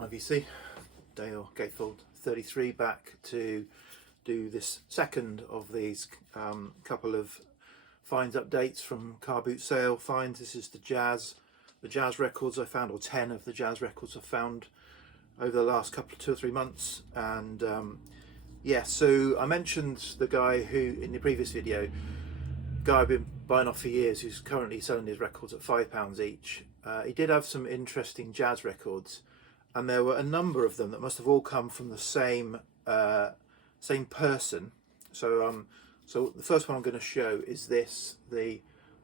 IVC, Dale Gatefold 33, back to do this second of these couple of finds updates from car boot sale finds. This is the jazz records I found, or 10 of the jazz records I found over the last couple of 2 or 3 months. And yeah, so I mentioned the guy who in the previous video, guy I've been buying off for years, who's currently selling his records at £5 each. He did have some interesting jazz records, and there were a number of them that must have all come from the same person. So so the first one I'm going to show is this, the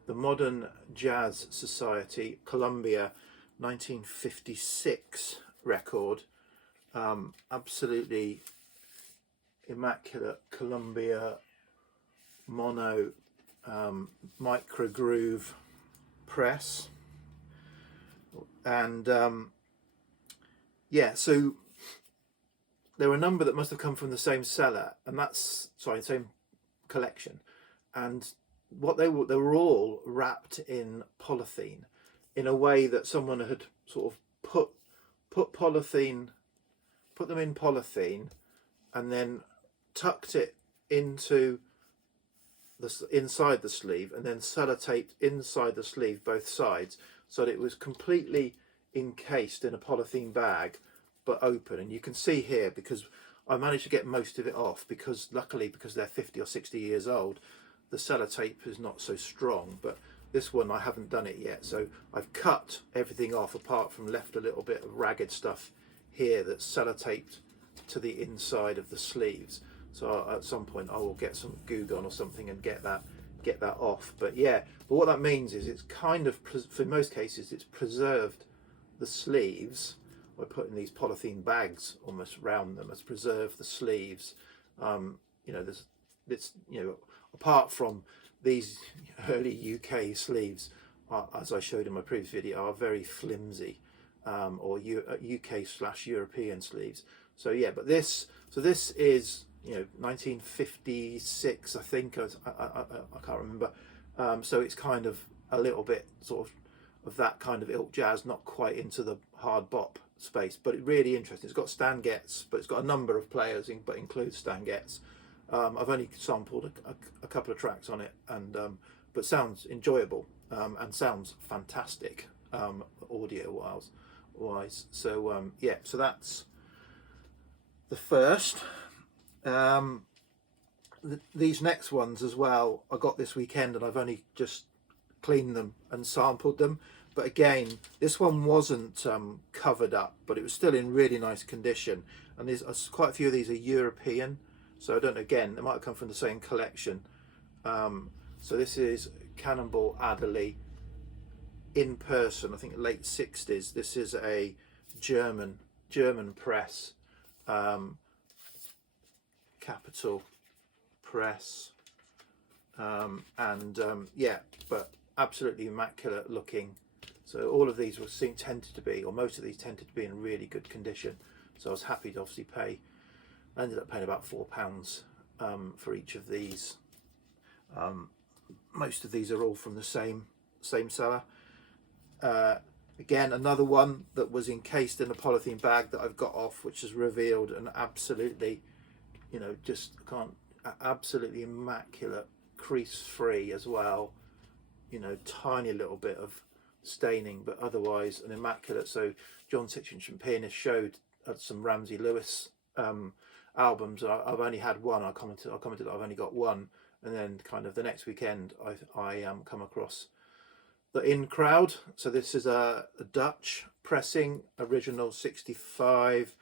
Modern Jazz Society Columbia 1956 record. Absolutely immaculate Columbia mono micro groove press. And yeah, so there were a number that must have come from the same seller, and that's, sorry, same collection. And what they were all wrapped in polythene in a way that someone had sort of put them in polythene and then tucked it into inside the sleeve, and then sellotaped inside the sleeve both sides, so that it was completely encased in a polythene bag but open. And you can see here, because I managed to get most of it off, because luckily, because they're 50 or 60 years old, the sellotape is not so strong. But this one I haven't done it yet, so I've cut everything off apart from left a little bit of ragged stuff here that's sellotaped to the inside of the sleeves. So at some point I will get some glue gun or something and get that off. But yeah, but what that means is it's kind of, for most cases, it's preserved the sleeves by putting these polythene bags almost round them. It's preserved the sleeves. You know, it's you know, apart from these early UK sleeves, as I showed in my previous video, are very flimsy, or UK/European sleeves. So yeah, but this is, you know, 1956, I think. I can't remember. So it's kind of a little bit sort of that kind of ilk jazz, not quite into the hard bop space, but really interesting. It's got Stan Getz, but it's got a number of players, but includes Stan Getz. I've only sampled a couple of tracks on it, and but sounds enjoyable, and sounds fantastic audio wise. So yeah, so that's the first. These next ones as well I got this weekend, and I've only just cleaned them and sampled them. But again, this one wasn't covered up, but it was still in really nice condition. And there's quite a few of these are European, so I don't know, again, they might have come from the same collection. So this is Cannonball Adderley in person, I think late 60s. This is a German press, Capital Press, and yeah, but absolutely immaculate looking. So all of these tended to be, or most of these tended to be, in really good condition. So I was happy to obviously pay. I ended up paying about £4 for each of these. Most of these are all from the same seller. Again, another one that was encased in a polythene bag that I've got off, which has revealed an absolutely, you know, just absolutely immaculate, crease free as well. You know, tiny little bit of staining, but otherwise an immaculate. So John Sitchin Pianist showed some Ramsey Lewis albums. I've only had one. I commented that I've only got one, and then kind of the next weekend I come across the In Crowd. So this is a Dutch pressing, original 65.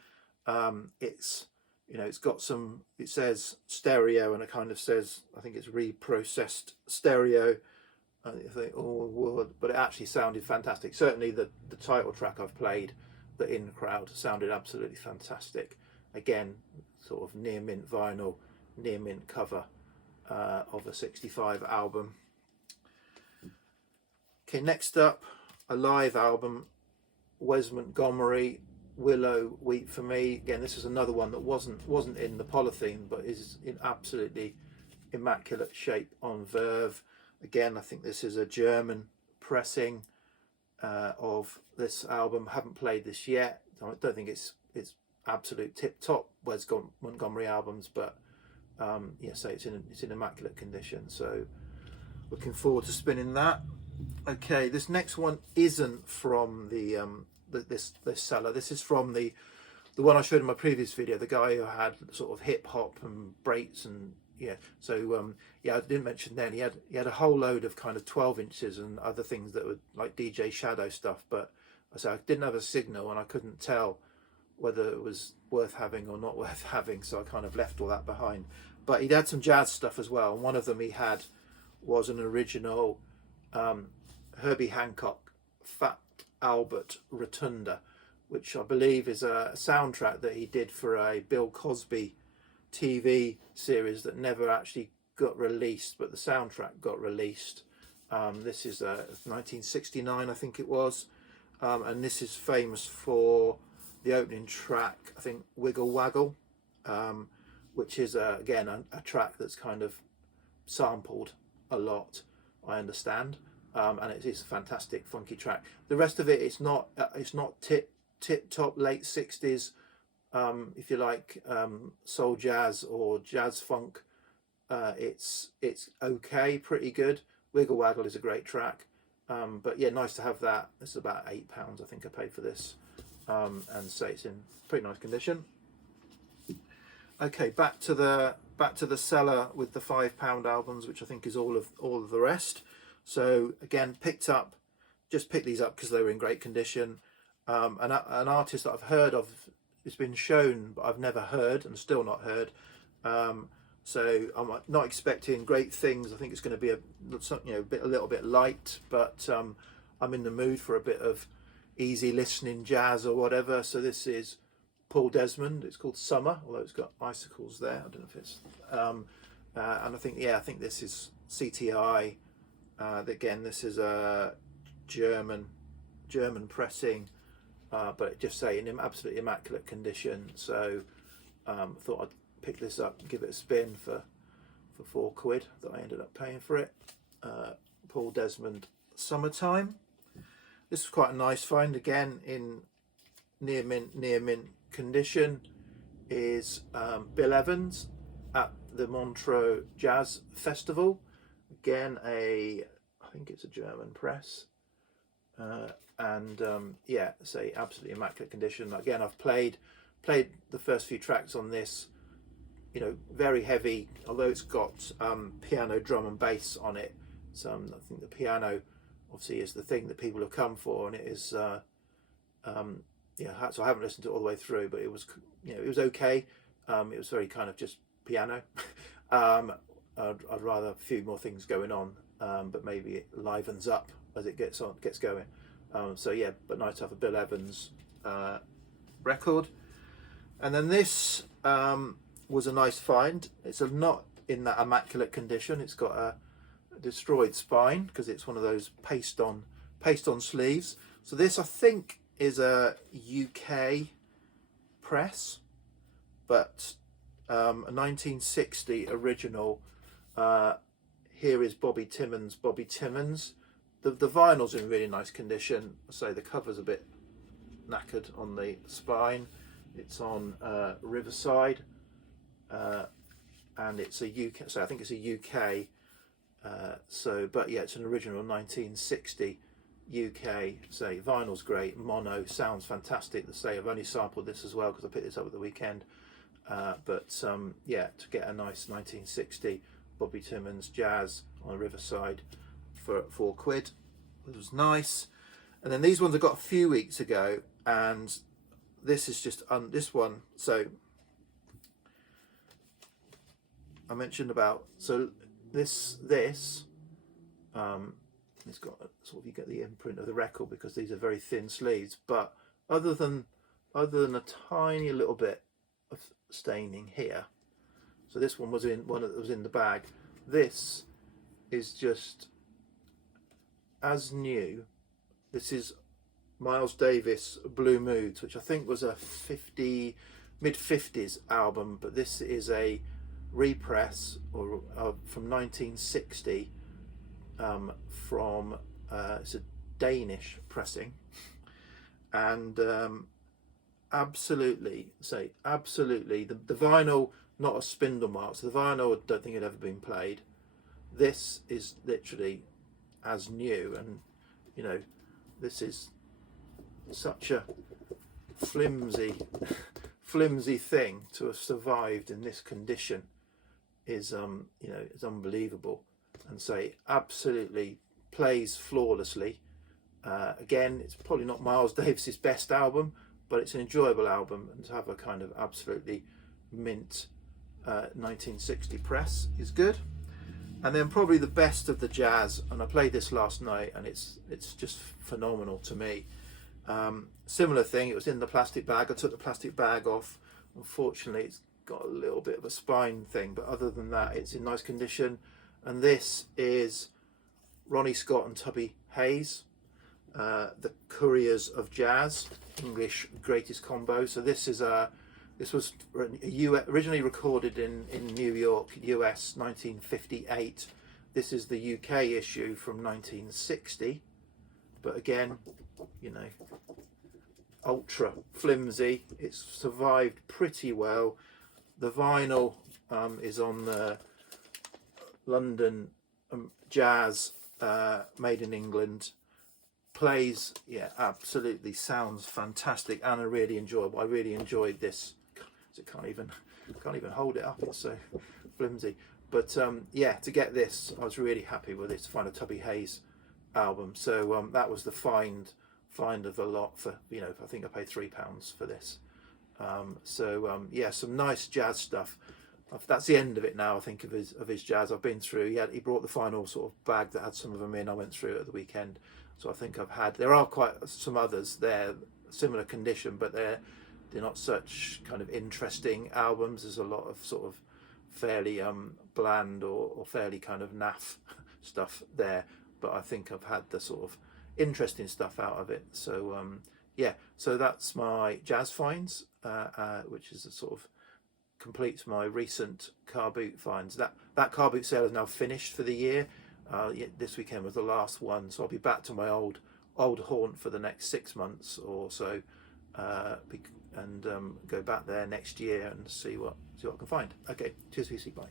It's, you know, it's got some, it says stereo, and it kind of says, I think it's reprocessed stereo. I think, oh, but it actually sounded fantastic. Certainly the title track I've played, the In Crowd, sounded absolutely fantastic. Again, sort of near mint vinyl, near mint cover of a 65 album. Okay, next up, a live album, Wes Montgomery, Willow Wheat for me. Again, this is another one that wasn't in the polythene, but is in absolutely immaculate shape on Verve. Again, I think this is a German pressing of this album. Haven't played this yet. I don't think it's absolute tip top Wes Montgomery albums, but yeah, so it's in immaculate condition. So looking forward to spinning that. Okay, this next one isn't from this seller. This is from the one I showed in my previous video, the guy who had sort of hip hop and breaks and yeah. So yeah, I didn't mention then he had a whole load of kind of 12 inches and other things that were like DJ Shadow stuff, but I didn't have a signal and I couldn't tell whether it was worth having or not worth having, so I kind of left all that behind. But he'd had some jazz stuff as well, and one of them he had was an original Herbie Hancock Fat Albert Rotunda, which I believe is a soundtrack that he did for a Bill Cosby TV series that never actually got released, but the soundtrack got released. This is 1969, I think it was, and this is famous for the opening track, I think, Wiggle Waggle, which is again a track that's kind of sampled a lot, I understand, and it is a fantastic funky track. The rest of it, it's not tip top late 60s, if you like, soul jazz or jazz funk. It's okay, pretty good. Wiggle Waggle is a great track, but yeah, nice to have that. This is about £8 I think I paid for this, and so it's in pretty nice condition. Okay, back to the seller with the £5 albums, which I think is all of the rest. So again, picked these up because they were in great condition. An artist that I've heard of, it's been shown but I've never heard and still not heard. So I'm not expecting great things. I think it's going to be a little bit light, but I'm in the mood for a bit of easy listening jazz or whatever. So this is Paul Desmond. It's called Summer, although it's got icicles there. I don't know if it's and I think this is CTI. Again, this is a German pressing, but just say in absolutely immaculate condition. So thought I'd pick this up and give it a spin for £4 that I ended up paying for it. Paul Desmond Summertime. This is quite a nice find, again in near mint condition. Is Bill Evans at the Montreux Jazz Festival. Again, I think it's a German press, and yeah, say absolutely immaculate condition. Again, I've played the first few tracks on this, very heavy, although it's got piano, drum and bass on it. So I think the piano obviously is the thing that people have come for, and it is yeah, so I haven't listened to it all the way through, but it was it was okay. It was very kind of just piano. I'd rather a few more things going on, but maybe it livens up as it gets going. So yeah, but nice to have a Bill Evans record. And then this was a nice find. It's not in that immaculate condition. It's got a destroyed spine because it's one of those paste on sleeves. So this, I think, is a UK press, but a 1960 original. Here is Bobby Timmons. The vinyl's in really nice condition. So the cover's a bit knackered on the spine. It's on Riverside, and it's a UK. So I think it's a UK. But yeah, it's an original 1960 UK. Say vinyl's great. Mono sounds fantastic. Say I've only sampled this as well because I picked this up at the weekend. But yeah, to get a nice 1960 Bobby Timmons jazz on Riverside for £4, it was nice. And then these ones I got a few weeks ago, and this is just this one. So I mentioned about this it's got sort of, you get the imprint of the record because these are very thin sleeves, but other than a tiny little bit of staining here. So this one was in the bag. This is just as new. This is Miles Davis Blue Moods, which I think was a mid-50s album, but this is a repress from 1960 from it's a Danish pressing, and absolutely the vinyl, not a spindle mark, so the vinyl I don't think had ever been played. This is literally as new, and you know, this is such a flimsy flimsy thing to have survived in this condition is you know, it's unbelievable. And say absolutely plays flawlessly. Again, it's probably not Miles Davis's best album, but it's an enjoyable album, and to have a kind of absolutely mint 1960 press is good. And then probably the best of the jazz, and I played this last night, and it's just phenomenal to me. Similar thing, it was in the plastic bag. I took the plastic bag off. Unfortunately, it's got a little bit of a spine thing, but other than that, it's in nice condition. And this is Ronnie Scott and Tubby Hayes, the Couriers of Jazz, English greatest combo. So this was originally recorded in New York, US, 1958. This is the UK issue from 1960. But again, you know, ultra flimsy. It's survived pretty well. The vinyl is on the London Jazz, made in England. Plays, yeah, absolutely, sounds fantastic, and I really enjoyable. I really enjoyed this. It can't even hold it up. It's so flimsy. But yeah, to get this, I was really happy with it, to find a Tubby Hayes album. So that was the find of a lot for, you know, I think I paid £3 for this. Yeah, some nice jazz stuff. That's the end of it now, I think, of his jazz. I've been through. He brought the final sort of bag that had some of them in. I went through it at the weekend, so I think there are quite some others there, similar condition, but they're not such kind of interesting albums. There's a lot of sort of fairly bland or fairly kind of naff stuff there, but I think I've had the sort of interesting stuff out of it. So yeah, so that's my jazz finds, which is a sort of completes my recent car boot finds. That car boot sale is now finished for the year. This weekend was the last one, so I'll be back to my old haunt for the next 6 months or so, and go back there next year and see what I can find. Okay, cheers, VC, bye.